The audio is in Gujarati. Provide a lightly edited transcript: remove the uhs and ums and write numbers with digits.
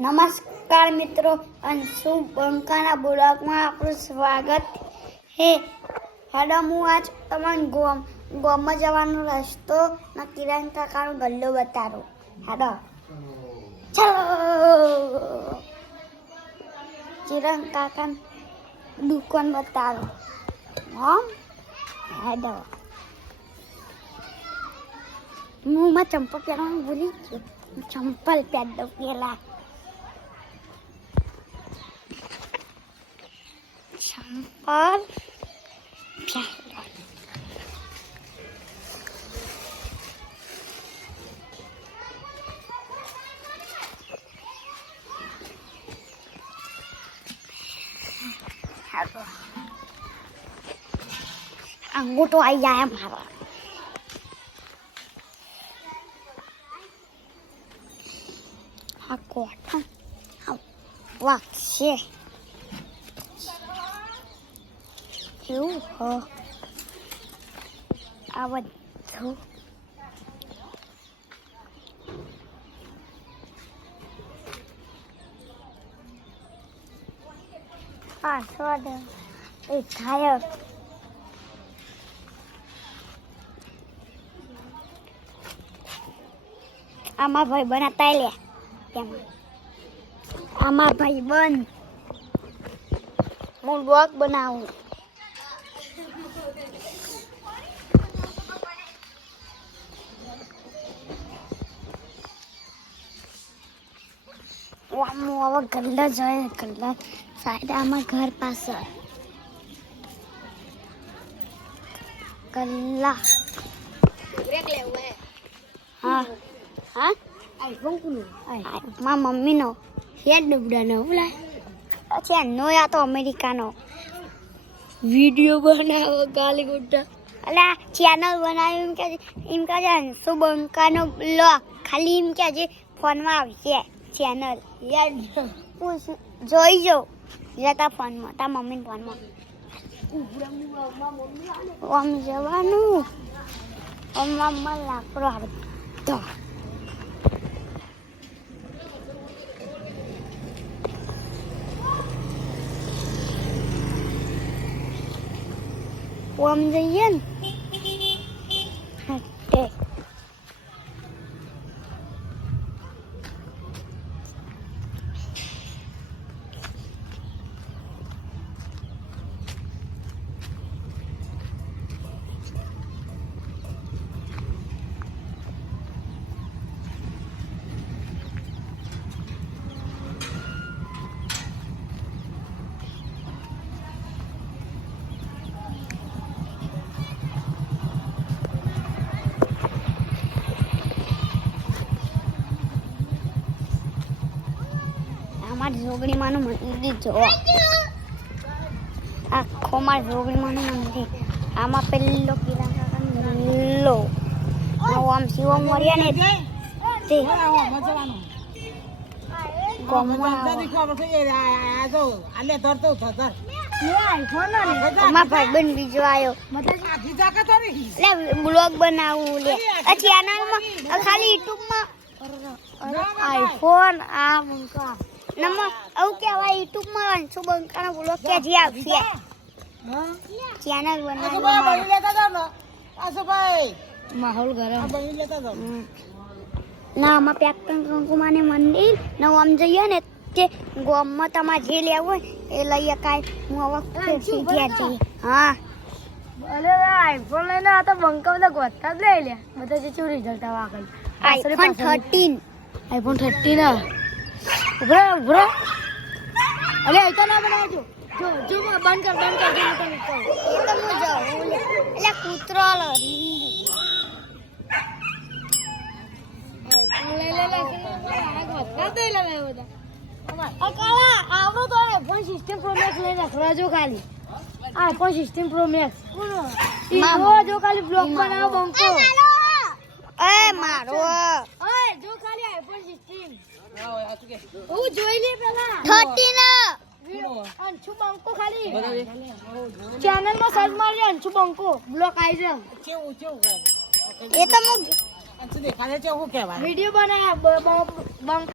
નમસ્કાર મિત્રો, અંશુ બંકાના બ્લોગમાં આપણું સ્વાગત છે. હેડો હું આજ તમને ગોમમાં જવાનો રસ્તો ના કિરણ કાકાનો ગલ્લો બતાડું. હેડો ચલો, કિરણ કાકાની દુકાન બતાડું. હેડો હું માં ચંપલ પહેરવાનું ભૂલી ગયો. ચંપલ પહેર દઉં પેલા. ચંપલ અંગૂઠો આવી જાય મારા. આ કોટન વાગશે એવું આ બધું પાછળ એ થાય. આમાં ભાઈ બનાતા લે તેમાં આમાં ભાઈ બન હું બ્લોગ બનાવું. હવે ગલ્લા જોઈએ. ગલ્લા સાઈડ આમાં ઘર પાછળ ગલ્લા. હા હા મારા મમ્મીનો હેડ ડબડાનો બોલાય. પછી એનો યા તો અમેરિકાનો વિડીયો બનાવો ગાલી ગુड्डा. અલા ચેનલ બનાવ્યું એમ કે અંશુ બંકાનો બ્લોગ ખાલી એમ કે જે ફોનમાં આવશે ચેનલ. યાર જોઈ જાઓ જતા ફોનમાં તારા મમ્મીના ફોનમાં આમ જવાનું. મમ્મા લાકડો આવતો આમ જઈએ ને મારી જોગણીમાંનું મંદિર જોવો. આખો મારી જોગણીમાંનું મંદિર. આમાં પેલો કિરણ કાકાનો ગલ્લો. આમ શિવ મર્યા ને તે ભાઈબંધ બીજો આવ્યો બ્લોગ બનાવું લે ચેનલમાં ખાલી યુટ્યુબમાં આઈફોન આ મુકા નમો આવું કહેવાય. યુટ્યુબમાં અંશુ બંકાનો બ્લોગ કે જે આવશે ચેનલ બનાવી માહોલ ગરમ ના આમાં પેક કંકુમાને મંદિર ને આમ જઈએ ને તે ગોમમાં તમારે જે લેવું હોય એ લઈએ. કાંઈ હું હવે જઈએ. હા અરે આઈફોન લઈને આ તો બંકા બધા ગોતા જ લઈ લે. બધા જે શું રિઝલ્ટ આવે આગળ આઈફોન 13 આઈફોન 13 ઉભરા અરે આઈતા ના બનાવજો. જો બંધ કર એ તો હું જાઉં એટલે કૂતરો આવડો તો આઈફોન 16 પ્રો મેક્સ લઈને રખડા જો ખાલી. આઈફોન 16 પ્રો મેક્સ જો ખાલી બ્લોગ બનાવો બંકો. એ મારો જો ખાલી આઈફોન 16 હું જોઈ લે પેલા 13 અંશુ બંકો ખાલી ચેનલ માં સર્ચ મારજો અંશુ બંકો બ્લોગ આવી જાય. એ તો હું વિડિયો બનાયા